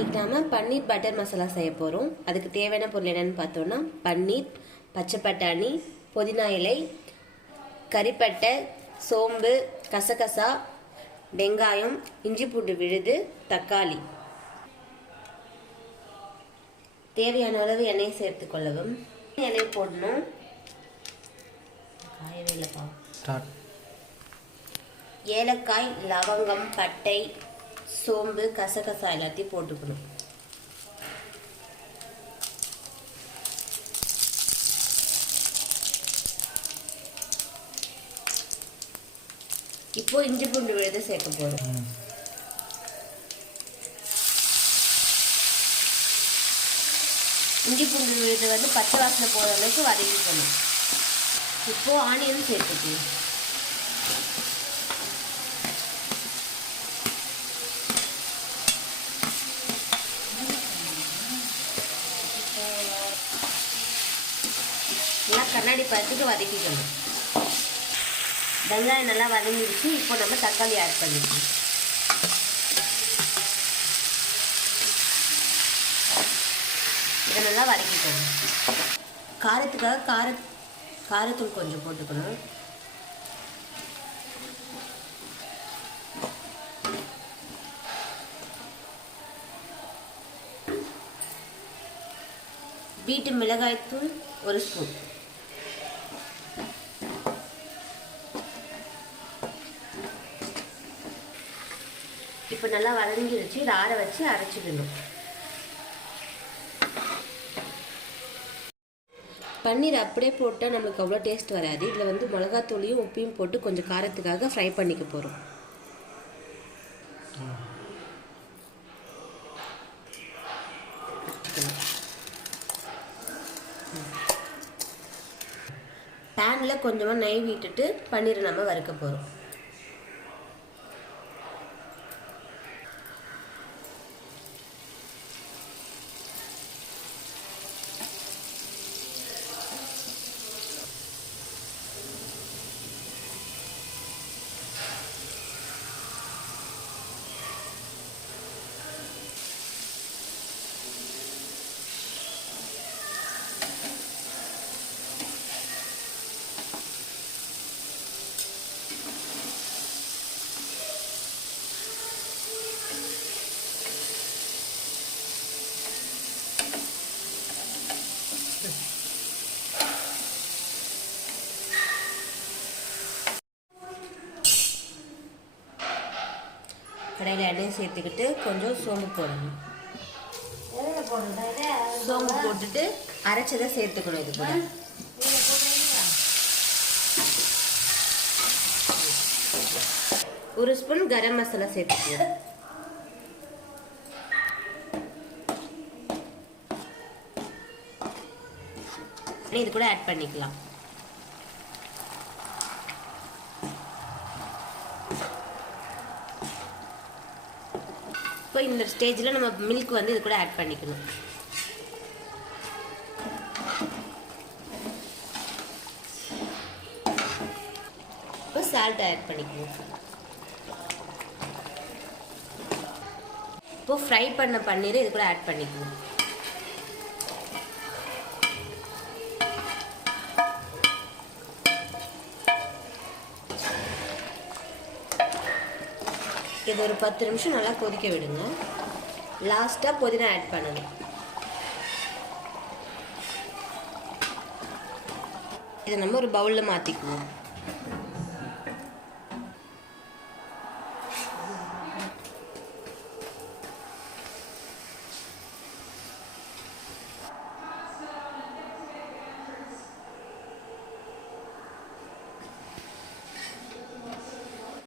இன்றைக்கி நாம் பன்னீர் பட்டர் மசாலா செய்ய போகிறோம். அதுக்கு தேவையான பொருள் என்னென்னு பார்த்தோன்னா பன்னீர், பச்சை பட்டாணி, புதினா இலை, கறிப்பட்டை, சோம்பு, கசகசா, வெங்காயம், இஞ்சி பூண்டு விழுது, தக்காளி. தேவையான அளவு எண்ணெயை சேர்த்து கொள்ளவும். எண்ணெய் போடணும். ஏலக்காய், லவங்கம், பட்டை, சோம்பு, கசகசா எல்லாத்தையும் போட்டுக்கணும். இப்போ இஞ்சி பூண்டு விழுது சேர்க்க போறோம். இஞ்சி பூண்டு விழுது வந்து பச்சை வாசனை போகிற அளவுக்கு வதக்கிக்கணும். இப்போ ஆனியன் சேர்த்துக்கணும். நல்லா கண்ணாடி பழத்துக்கு வதக்கிக்கணும். வெங்காயம் நல்லா வதங்கிடுச்சு. இப்போ நம்ம தக்காளி ஆட் பண்ணிக்கணும். இதை நல்லா வதக்கிக்கணும். காரத்துக்காக காரத்தூள் கொஞ்சம் போட்டுக்கணும். வீட்டு மிளகாய்த்தூள் 1 ஸ்பூன். இப்போ நல்லா வதங்கிடுச்சு. இதை ஆற வச்சு அரைச்சிடணும். பன்னீர் அப்படியே போட்டால் நம்மளுக்கு அவ்வளோ டேஸ்ட் வராது. இதில் வந்து மிளகாத்தூளையும் உப்பையும் போட்டு கொஞ்சம் காரத்துக்காக ஃப்ரை பண்ணிக்க போகிறோம். பேனில் கொஞ்சமாக நெய் விட்டுட்டு பன்னீரை நம்ம வறுக்க போகிறோம். கடையில் எண்ணெய் சேர்த்துக்கிட்டு கொஞ்சம் சோம்பு போடணும். சோம்பு போட்டுட்டு அரைச்சதை சேர்த்துக்கணும். இது கூட ஒரு ஸ்பூன் கரம் மசாலா சேர்த்துக்கணும். இது கூட ஆட் பண்ணிக்கலாம். இப்போ இந்த ஸ்டேஜில் நம்ம மில்க் வந்து இது கூட ஆட் பண்ணிக்கணும். இப்போ சால்ட் ஆட் பண்ணிக்கணும். இப்போ ஃப்ரை பண்ண பன்னீரை இது கூட ஆட் பண்ணிக்கணும். இது ஒரு 10 நிமிஷம் நல்லா கொதிக்க விடுங்க. லாஸ்ட்டாக புதினா ஆட் பண்ணணும். இதை நம்ம ஒரு பவுலில் மாற்றிக்குவோம்.